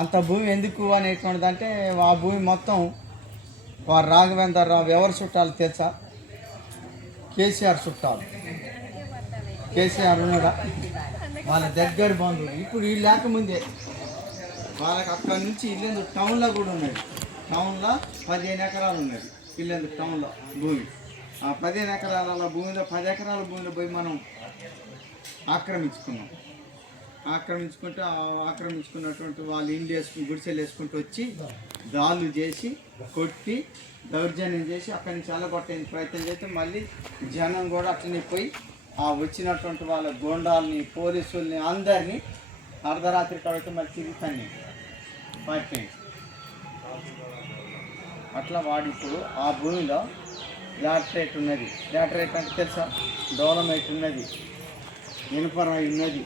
అంత భూమి ఎందుకు అనేటువంటిది అంటే ఆ భూమి మొత్తం వారు రాఘవేంద్ర రావు ఎవరు చుట్టాలు తెలుసా? కేసీఆర్ చుట్టాలు. కేసీఆర్ ఉన్నాడా? వాళ్ళ దగ్గర బంధువులు. ఇప్పుడు వీళ్ళు లేకముందే వాళ్ళకి అక్కడి నుంచి ఇల్లేందుకు టౌన్లో కూడా ఉన్నది. టౌన్లో 15 ఎకరాలు ఉన్నది ఇల్లేందుకు టౌన్లో భూమి. ఆ 15 ఎకరాల భూమిలో 10 ఎకరాల భూమిలో పోయి మనం ఆక్రమించుకున్నాం. ఆక్రమించుకున్నటువంటి వాళ్ళు ఇండ్లు వేసుకుని గుడిసెలు వేసుకుంటూ వచ్చి దాళ్ళు చేసి కొట్టి దౌర్జన్యం చేసి అక్కడి నుంచి అల్లగొట్టేందుకు ప్రయత్నం చేస్తే మళ్ళీ జనం కూడా అట్లనే పోయి ఆ వచ్చినటువంటి వాళ్ళ గోండాలని పోలీసుల్ని అందరినీ అర్ధరాత్రి కాబట్టి మళ్ళీ తిరుగుతాను పార్టీ. అట్లా వాడు ఇప్పుడు ఆ భూమిలో లాటరేట్ ఉన్నది. లాటరేట్ అంటే తెలుసా? డోలమైట్ ఉన్నది, ఇనుపరాయి ఉన్నది.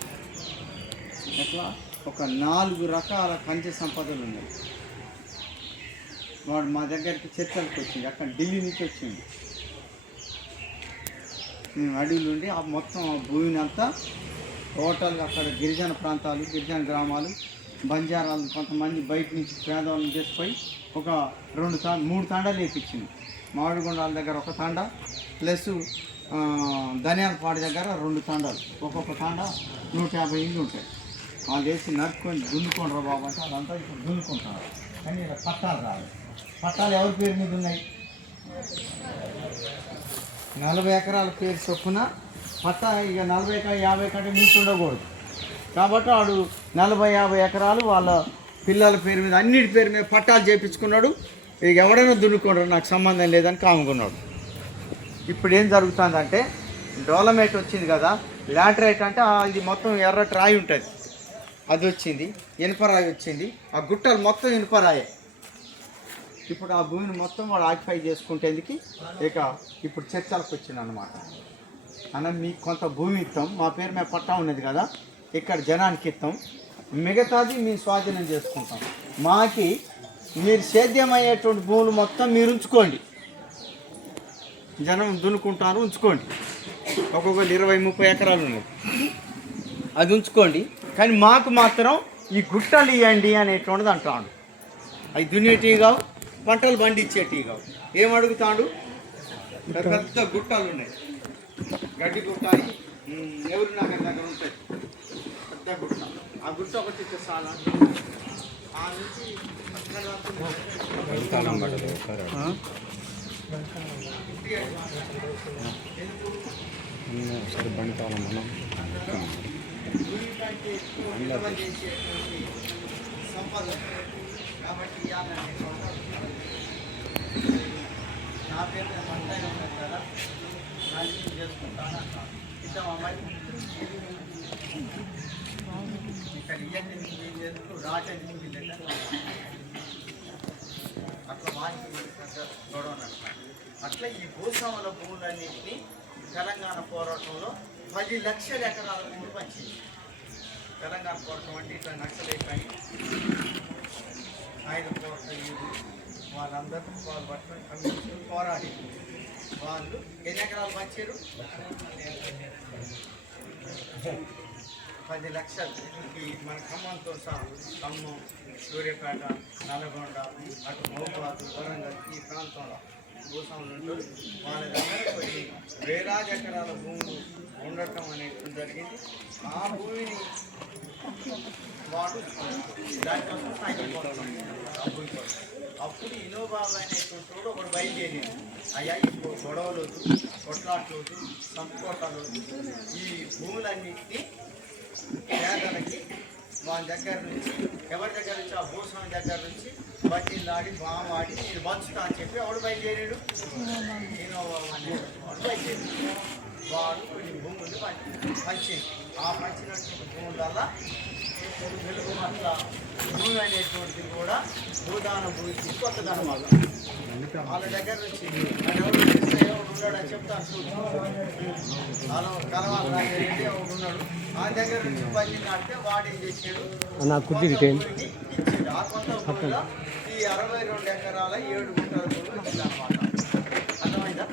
అట్లా ఒక 4 రకాల ఖనిజ సంపదలు ఉన్నాయి. వాడు మా దగ్గరికి చర్చలకు వచ్చింది, అక్కడ ఢిల్లీ నుంచి వచ్చింది. మేము అడవులు ఉండి ఆ మొత్తం భూమిని అంతా టోటల్గా అక్కడ గిరిజన ప్రాంతాలు, గిరిజన గ్రామాలు, బంజారాలు కొంతమంది బయట నుంచి పేదవాళ్ళని చేసిపోయి ఒక 3 తాండాలు వేయించింది. మామిడిగొండాల దగ్గర ఒక తాండా ప్లస్ ధనియాలపాడు దగ్గర 2 తాండాలు. ఒక్కొక్క తాండా 150 ఇళ్ళు ఉంటాయి. వాళ్ళు వేసి నడుచుకొని దున్నుకోండి రా బాబు అంటే అదంతా ఇప్పుడు దున్నుకుంటారు. కానీ ఇలా పట్టాలు రాదు. పట్టాలు ఎవరి పేరు మీద ఉన్నాయి? 40 ఎకరాల పేరు చొప్పున పట్టా. ఇక 40 50 కంటే మించి ఉండకూడదు. కాబట్టి వాడు 40-50 ఎకరాలు వాళ్ళ పిల్లల పేరు మీద అన్నిటి పేరు మీద పట్టాలు చేయించుకున్నాడు. ఇక ఎవడైనా దున్నుకున్నాడు, నాకు సంబంధం లేదని కాముకున్నాడు. ఇప్పుడు ఏం జరుగుతుందంటే డోలమైట్ వచ్చింది కదా, లాటరైట్ అంటే ఇది మొత్తం ఎర్రటి రాయి ఉంటుంది, అది వచ్చింది. ఇనుపరాయి వచ్చింది. ఆ గుట్టలు మొత్తం ఇనుపరాయే. ఇప్పుడు ఆ భూమిని మొత్తం వాడు ఆక్యుపై చేసుకుంటేందుకు ఇక ఇప్పుడు చర్చలకు వచ్చింది అన్నమాట. అన్న మీకు కొంత భూమి ఇస్తాం, మా పేరు మీద పట్టా ఉన్నది కదా, ఇక్కడ జనానికి ఇస్తాం, మిగతాది మేము స్వాధీనం చేసుకుంటాం. మాకి మీరు సేద్యమయ్యేటువంటి భూములు మొత్తం మీరు ఉంచుకోండి, జనం దున్నుకుంటారు, ఉంచుకోండి. ఒక్కొక్కరు 20-30 ఎకరాలు ఉన్నాయి, అది ఉంచుకోండి. కానీ మాకు మాత్రం ఈ గుట్టలు ఇవ్వండి అనేటువంటిది అంటాడు. అవి దున్నేటివి కావు, పంటలు పండించేటివి కావు. ఏం అడుగుతాడు? పెద్ద గుట్టలు ఉన్నాయి, గడ్డి గుట్టాలి, ఎవరి నగర్ దగ్గర ఉంటాయి పెద్ద గుట్ట. ఆ గుట్ట ఒకటి చాలా ఆ నుంచి బండికాలం మనం సంపద. కాబట్టి నా పేరు పంట ఉన్నది కదా, రాజకీయం చేసుకుంటాను అంటాను. ఇద్దాం అమ్మాయి ఇక్కడ ఇయ్యండి, మీకు ఏం చేస్తూ రాటేది మీకు అట్లా వానికి గొడవ నడుస్తాను. అట్లా ఈ భూస్వాముల భూములన్నింటినీ తెలంగాణ పోరాటంలో 10 లక్షల ఎకరాల భూములు పంచింది. తెలంగాణ పోరాటం అంటే ఇట్లా నక్సలైట్ కానీ ఆయన పోరాటం వాళ్ళందరూ వాళ్ళు పట్టుకొని కమ్యూనిస్టులు పోరాడి వాళ్ళు ఎన్ని ఎకరాలు పంచారు? 10 లక్షలు. ఈ మన ఖమ్మంతో సహా ఖమ్మం, సూర్యాపేట, నల్గొండ, అటు మహబూబాద్, వరంగల్ ఈ ప్రాంతంలో భూస్వాములు ఉంటారు. వాళ్ళ దగ్గర కొన్ని వేలాది ఎకరాల భూములు ఉండటం అనేది జరిగింది. ఆ భూమిని వాడు దానికోసం సాగిపోతున్నాం. ఆ భూమి కోసం అప్పుడు ఇనోబాబు అనేటువంటి వాడు ఒకడు బయలుదేరి, అయ్యా ఇప్పుడు గొడవలు కొట్లాట్లు సంపుకోటాలు ఈ భూములన్నింటినీ పేదలకి వాళ్ళ దగ్గర నుంచి ఎవరి దగ్గర నుంచి ఆ భూస్వామి దగ్గర నుంచి బట్టిల్లాడి బామాడి నేను పంచుతా అని చెప్పి ఎవడు బయలుదేరాడు? ఇనోబాబు అనేటువంటి వాడు బయలుదేరాడు. వాడు కొన్ని భూములు పంచింది. ఆ పంచినటువంటి భూముల వల్ల వెలుగు అట్లా భూమి అనేటువంటిది కూడా భూదాన భూమి కొత్తదనం వల్ల వాళ్ళ దగ్గర నుంచి ఎవరు ఉన్నాడని చెప్తాను. కలవాలి రాజరెడ్డి ఒకడు ఉన్నాడు, ఆ దగ్గర నుంచి పని నాటితే వాడు ఏం చేసాడు? ఇచ్చాడు. ఆ కొత్త భూమిలో ఈ 62 ఎకరాల 7 గుంటల భూమి వచ్చింది అన్నమాట. అర్థమైందా?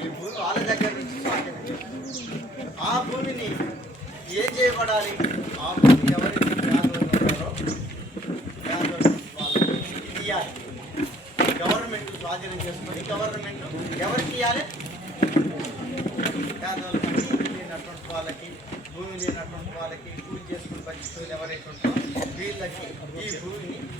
ఈ భూమి వాళ్ళ దగ్గర నుంచి ఆ భూమిని ఏం చేయబడాలి? ఆ భూమి ఎవరైతే ఉన్నారో గవర్నమెంట్ స్వాధీనం చేసుకొని గవర్నమెంట్ ఎవరికి ఇవ్వాలి? పేదవాళ్ళకి, భూమి లేనటువంటి వాళ్ళకి, భూమి లేనటువంటి వాళ్ళకి, పూజ చేసుకుని బతికేవాళ్ళు ఎవరైతే ఉంటారో వీళ్ళకి ఈ భూమిని